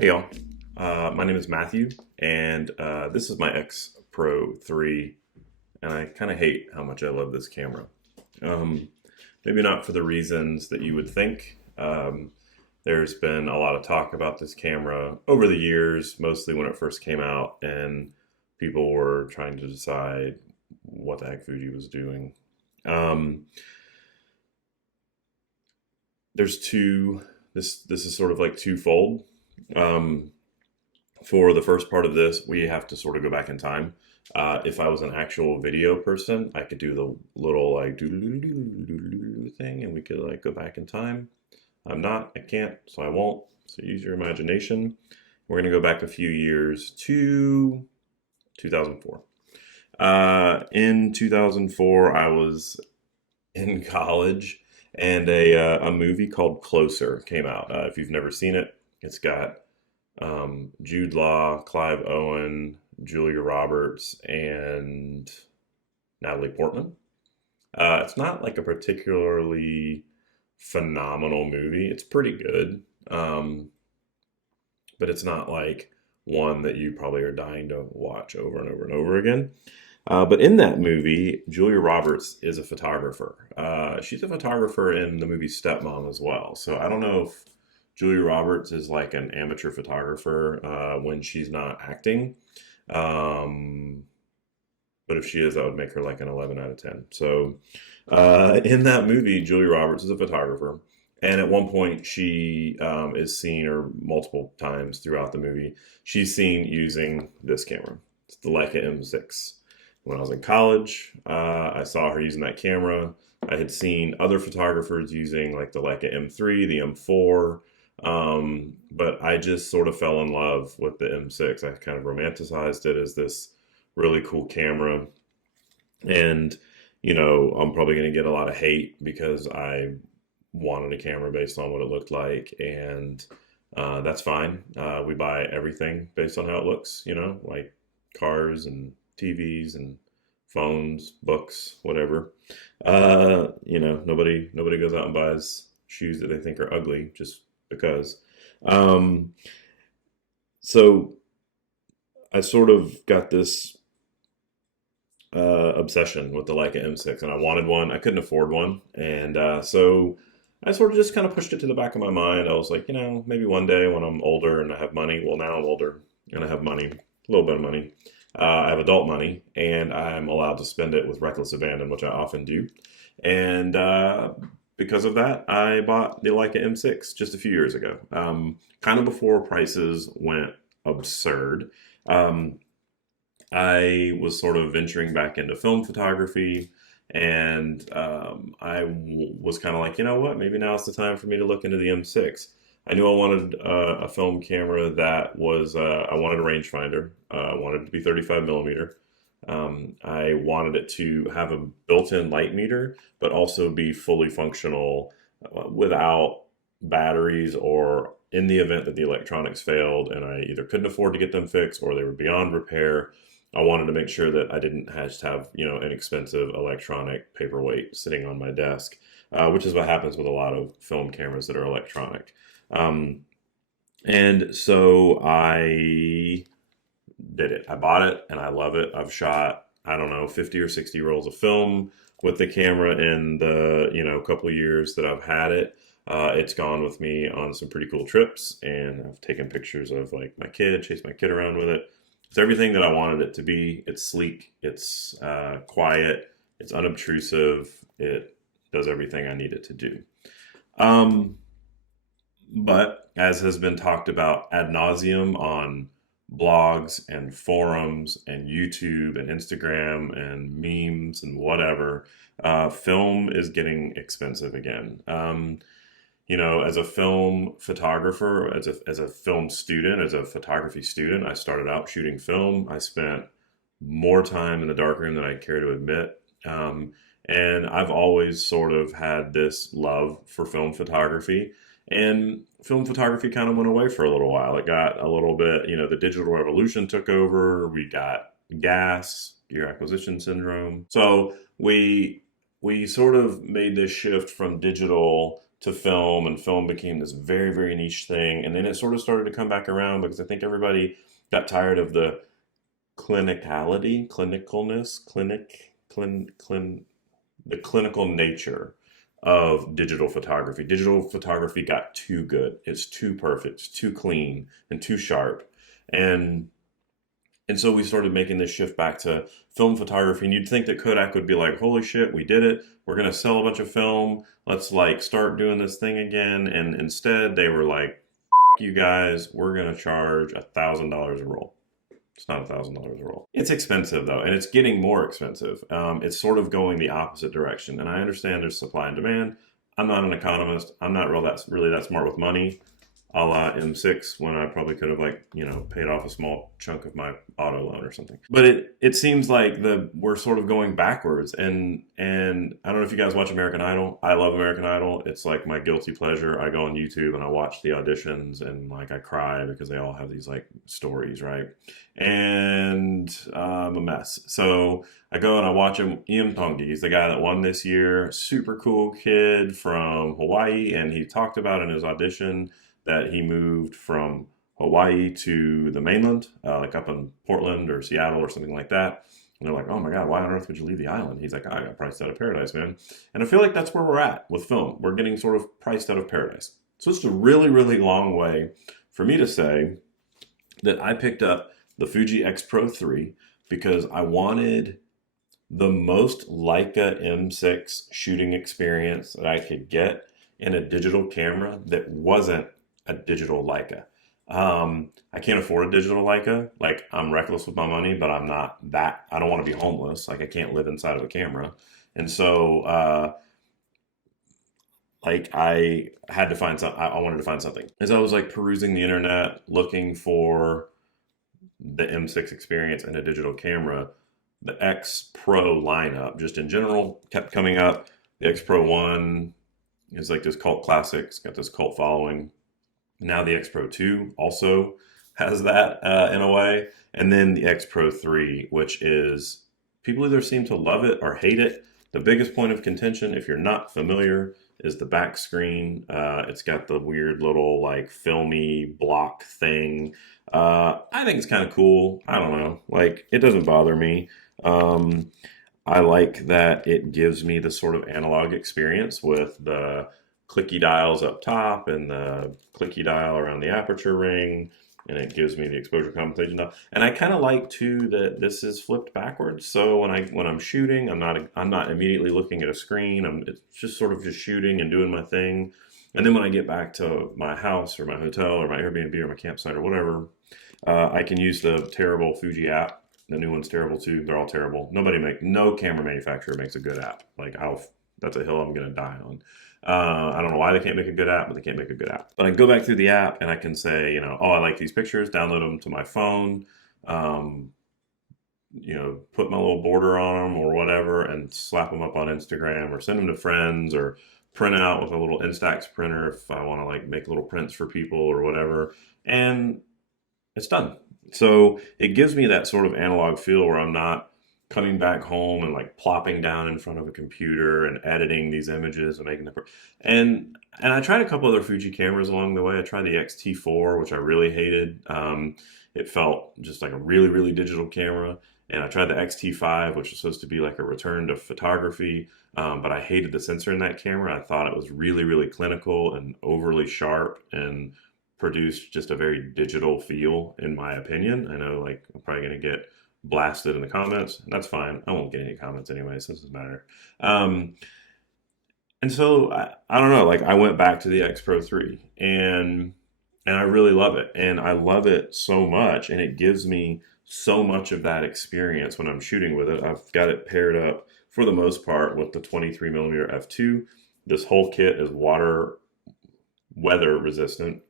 Hey y'all, my name is Matthew, and this is my X-Pro3, and I kind of hate how much I love this camera. Um, Maybe not for the reasons that you would think. There's been a lot of talk about this camera over the years, mostly when it first came out, and people were trying to decide what the heck Fuji was doing. Um, there's two. This is sort of like twofold. Um, For the first part of this, we have to sort of go back in time. If I was an actual video person, I could do the little like doo thing and we could like go back in time. I'm not, I can't, so I won't. So use your imagination. We're going to go back a few years to 2004. In 2004, I was in college and a movie called Closer came out. If you've never seen it, it's got Jude Law, Clive Owen, Julia Roberts, and Natalie Portman. It's not like a particularly phenomenal movie. It's pretty good, but it's not like one that you probably are dying to watch over and over and over again. But in that movie, Julia Roberts is a photographer. She's a photographer in the movie Stepmom as well. So I don't know if Julia Roberts is like an amateur photographer when she's not acting. Um, but if she is, that would make her like an 11 out of 10. So in that movie, Julia Roberts is a photographer. And at one point, she is seen, or multiple times throughout the movie, she's seen using this camera. It's the Leica M6. When I was in college, I saw her using that camera. I had seen other photographers using like the Leica M3, the M4, but I just sort of fell in love with the M6. I kind of romanticized it as this really cool camera. And, I'm probably going to get a lot of hate because I wanted a camera based on what it looked like. And that's fine. We buy everything based on how it looks, like cars and TVs and phones, books, whatever. Nobody goes out and buys shoes that they think are ugly just because. Um, so I sort of got this obsession with the Leica M6, and I wanted one. I couldn't afford one, and so I sort of just kind of pushed it to the back of my mind. I was like, maybe one day when I'm older and I have money. Well, now I'm older and I have money, a little bit of money. I have adult money, and I'm allowed to spend it with reckless abandon, which I often do. And because of that, I bought the Leica M6 just a few years ago, kind of before prices went absurd. Um, I was sort of venturing back into film photography, and was kind of like, you know what, maybe now's the time for me to look into the M6. I knew I wanted a film camera that was, I wanted a rangefinder. I wanted it to be 35 millimeter. I wanted it to have a built-in light meter, but also be fully functional without batteries, or in the event that the electronics failed and I either couldn't afford to get them fixed or they were beyond repair. I wanted to make sure that I didn't have, an expensive electronic paperweight sitting on my desk, which is what happens with a lot of film cameras that are electronic. Um, and so I did it. I bought it and I love it. I've shot, I don't know, 50 or 60 rolls of film with the camera in the, couple of years that I've had it. It's gone with me on some pretty cool trips, and I've taken pictures of like my kid, chased my kid around with it. It's everything that I wanted it to be. It's sleek, it's quiet, it's unobtrusive, it does everything I need it to do. Um, but as has been talked about ad nauseum on blogs and forums and YouTube and Instagram and memes and whatever, film is getting expensive again. As a film photographer, as a film student, as a photography student, I started out shooting film. I spent more time in the darkroom than I care to admit. And I've always sort of had this love for film photography. And film photography kind of went away for a little while. It got a little bit, the digital revolution took over. We got gas, gear acquisition syndrome. So we sort of made this shift from digital to film, and film became this very, very niche thing. And then it sort of started to come back around because I think everybody got tired of the the clinical nature of digital photography. Digital photography got too good. It's too perfect, it's too clean, and too sharp. And so we started making this shift back to film photography. And you'd think that Kodak would be like, holy shit, we did it. We're going to sell a bunch of film. Let's like start doing this thing again. And instead they were like, F you guys, we're going to charge $1,000 a roll. It's not $1,000 a roll. It's expensive though, and it's getting more expensive. It's sort of going the opposite direction. And I understand there's supply and demand. I'm not an economist. I'm not really that smart with money, a la M6, when I probably could have, like, you know, paid off a small chunk of my auto loan or something. But it seems like we're sort of going backwards. And I don't know if you guys watch American Idol. I love American Idol. It's like my guilty pleasure. I go on YouTube and I watch the auditions, and like I cry because they all have these like stories, right? And I'm a mess. So I go and I watch him. Ian Tongi, he's the guy that won this year. Super cool kid from Hawaii, and he talked about in his audition that he moved from Hawaii to the mainland, like up in Portland or Seattle or something like that. And they're like, oh my God, why on earth would you leave the island? He's like, I got priced out of paradise, man. And I feel like that's where we're at with film. We're getting sort of priced out of paradise. So it's a really, really long way for me to say that I picked up the Fuji XPro3 because I wanted the most Leica M6 shooting experience that I could get in a digital camera that wasn't a digital Leica. I can't afford a digital Leica. Like, I'm reckless with my money, but I'm not that. I don't want to be homeless. Like, I can't live inside of a camera. And so, like, I had to find something. I wanted to find something. As I was like perusing the internet, looking for the M6 experience in a digital camera, the X Pro lineup, just in general, kept coming up. The X-Pro1 is like this cult classic. It's got this cult following. Now the X-Pro2 also has that in a way. And then the X-Pro3, which is, people either seem to love it or hate it. The biggest point of contention, if you're not familiar, is the back screen. It's got the weird little like filmy block thing. I think it's kind of cool. I don't know. Like, it doesn't bother me. I like that it gives me the sort of analog experience with the clicky dials up top and the clicky dial around the aperture ring, and it gives me the exposure compensation dial. And I kind of like too that this is flipped backwards. So when I'm shooting, I'm not immediately looking at a screen. It's just sort of just shooting and doing my thing. And then when I get back to my house or my hotel or my Airbnb or my campsite or whatever, I can use the terrible Fuji app. The new one's terrible too. They're all terrible. No camera manufacturer makes a good app. Like, that's a hill I'm gonna die on. I don't know why they can't make a good app, but they can't make a good app. But I go back through the app and I can say, you know, oh, I like these pictures, download them to my phone, you know, put my little border on them or whatever, and slap them up on Instagram or send them to friends, or print out with a little Instax printer if I want to like make little prints for people or whatever. And it's done. So it gives me that sort of analog feel where I'm not coming back home and like plopping down in front of a computer and editing these images and making them. And I tried a couple other Fuji cameras along the way. I tried the X-T4, which I really hated. It felt just like a really, really digital camera. And I tried the X-T5, which was supposed to be like a return to photography. But I hated the sensor in that camera. I thought it was really, really clinical and overly sharp and produced just a very digital feel, in my opinion. I know, like, I'm probably going to get blasted in the comments, and that's fine. I won't get any comments anyway, so it doesn't matter. And so I don't know, like, I went back to the X-Pro3 and I really love it. And I love it so much, and it gives me so much of that experience when I'm shooting with it. I've got it paired up for the most part with the 23mm f2. This whole kit is weather resistant.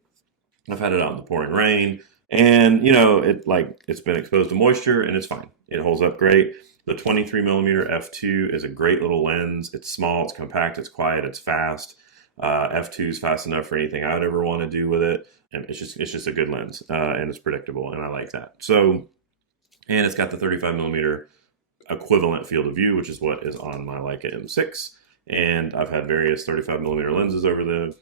I've had it out in the pouring rain, and you know, it's been exposed to moisture and it's fine. It holds up great. The 23mm f2 is a great little lens. It's small, it's compact, it's quiet, it's fast. F2 is fast enough for anything I would ever want to do with it, and it's just a good lens, and it's predictable, and I like that. So, and it's got the 35mm equivalent field of view, which is what is on my Leica M6. And I've had various 35mm lenses over the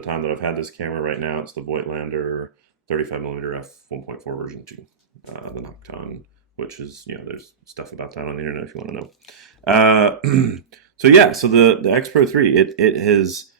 time that I've had this camera. Right now, it's the Voigtlander 35mm f1.4 version 2, the Nocton, which is, there's stuff about that on the internet if you want to know. So yeah, so the X-Pro3, it has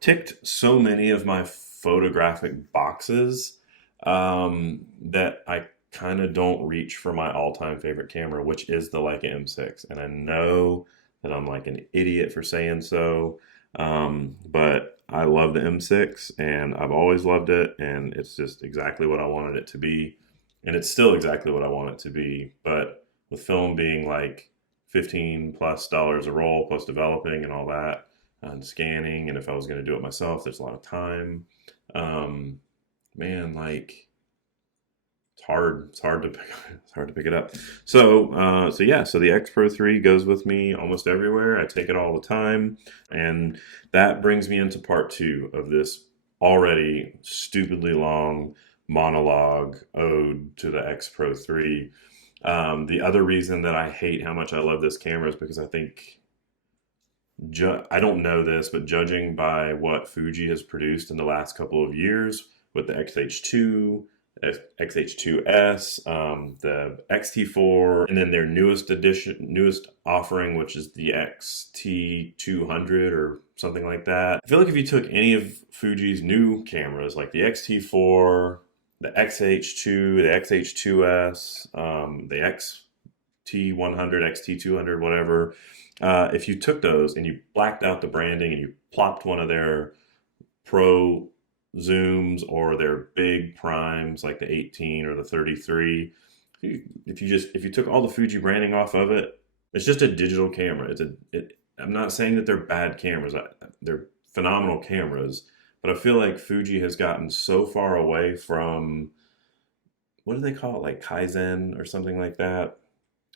ticked so many of my photographic boxes that I kind of don't reach for my all-time favorite camera, which is the Leica M6. And I know that I'm like an idiot for saying so, but I love the M6 and I've always loved it, and it's just exactly what I wanted it to be. And it's still exactly what I want it to be. But with film being like $15+ a roll plus developing and all that, and scanning, and if I was going to do it myself, there's a lot of time. Man, like it's hard. It's hard to pick. It's hard to pick it up. So yeah. So the X-Pro3 goes with me almost everywhere. I take it all the time, and that brings me into part 2 of this already stupidly long monologue ode to the X-Pro3. The other reason that I hate how much I love this camera is because I think, I don't know this, but judging by what Fuji has produced in the last couple of years with the XH2, XH2S, the XT4, and then their newest offering, which is the XT200 or something like that. I feel like if you took any of Fuji's new cameras, like the XT4, the XH2, the XH2S, the XT100, XT200, whatever, if you took those and you blacked out the branding and you plopped one of their pro zooms or their big primes like the 18 or the 33, if you took all the Fuji branding off of it, it's just a digital camera. I'm not saying that they're bad cameras. They're phenomenal cameras, but I feel like Fuji has gotten so far away from, what do they call it, like Kaizen or something like that?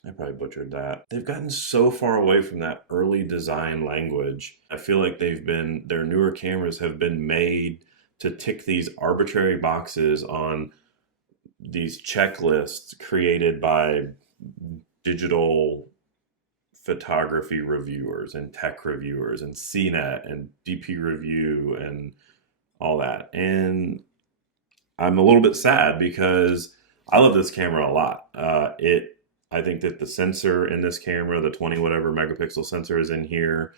I probably butchered that. They've gotten so far away from that early design language. I feel like their newer cameras have been made to tick these arbitrary boxes on these checklists created by digital photography reviewers and tech reviewers and CNET and DP Review and all that. And I'm a little bit sad because I love this camera a lot. I think that the sensor in this camera, the 20 whatever megapixel sensor is in here,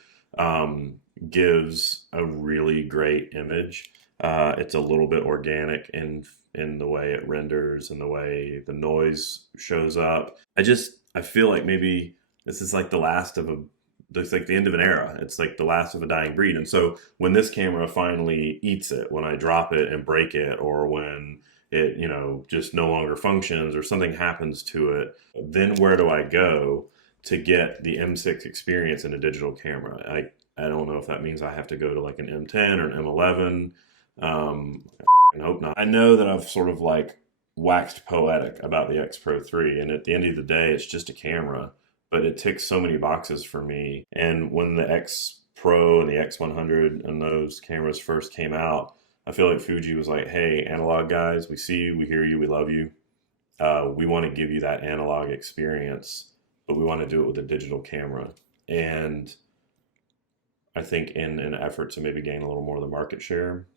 gives a really great image. It's a little bit organic in the way it renders and the way the noise shows up. I feel like maybe this is like it's like the end of an era. It's like the last of a dying breed. And so when this camera finally eats it, when I drop it and break it, or when it, just no longer functions or something happens to it, then where do I go to get the M6 experience in a digital camera? I don't know if that means I have to go to like an M10 or an M11. I hope not. I know that I've sort of like waxed poetic about the X-Pro3, and at the end of the day, it's just a camera, but it ticks so many boxes for me. And when the X Pro and the X100 and those cameras first came out, I feel like Fuji was like, hey, analog guys, we see you, we hear you, we love you. We want to give you that analog experience, but we want to do it with a digital camera. And I think in an effort to maybe gain a little more of the market share,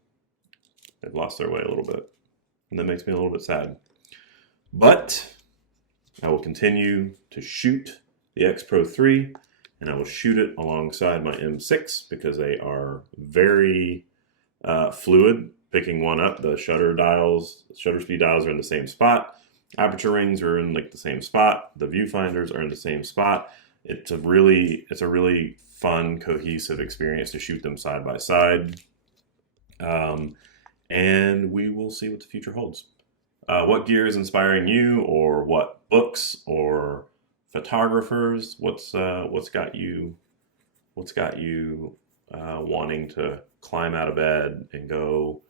they've lost their way a little bit. And that makes me a little bit sad. But I will continue to shoot the X-Pro3, and I will shoot it alongside my M6 because they are very fluid. Picking one up, the shutter speed dials are in the same spot. Aperture rings are in like the same spot. The viewfinders are in the same spot. It's a really fun, cohesive experience to shoot them side by side. And we will see what the future holds. What gear is inspiring you, or what books or photographers? What's got you wanting to climb out of bed and go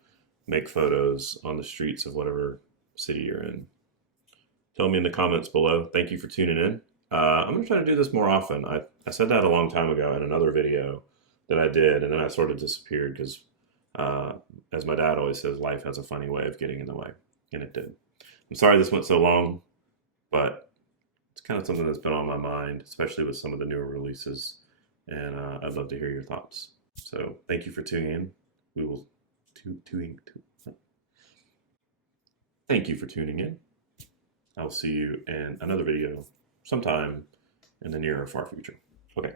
make photos on the streets of whatever city you're in? Tell me in the comments below. Thank you for tuning in. I'm going to try to do this more often. I said that a long time ago in another video that I did, and then I sort of disappeared because, as my dad always says, life has a funny way of getting in the way, and it did. I'm sorry this went so long, but it's kind of something that's been on my mind, especially with some of the newer releases and I'd love to hear your thoughts. So thank you for tuning in. We will Thank you for tuning in. I'll see you in another video sometime in the near or far future. Okay.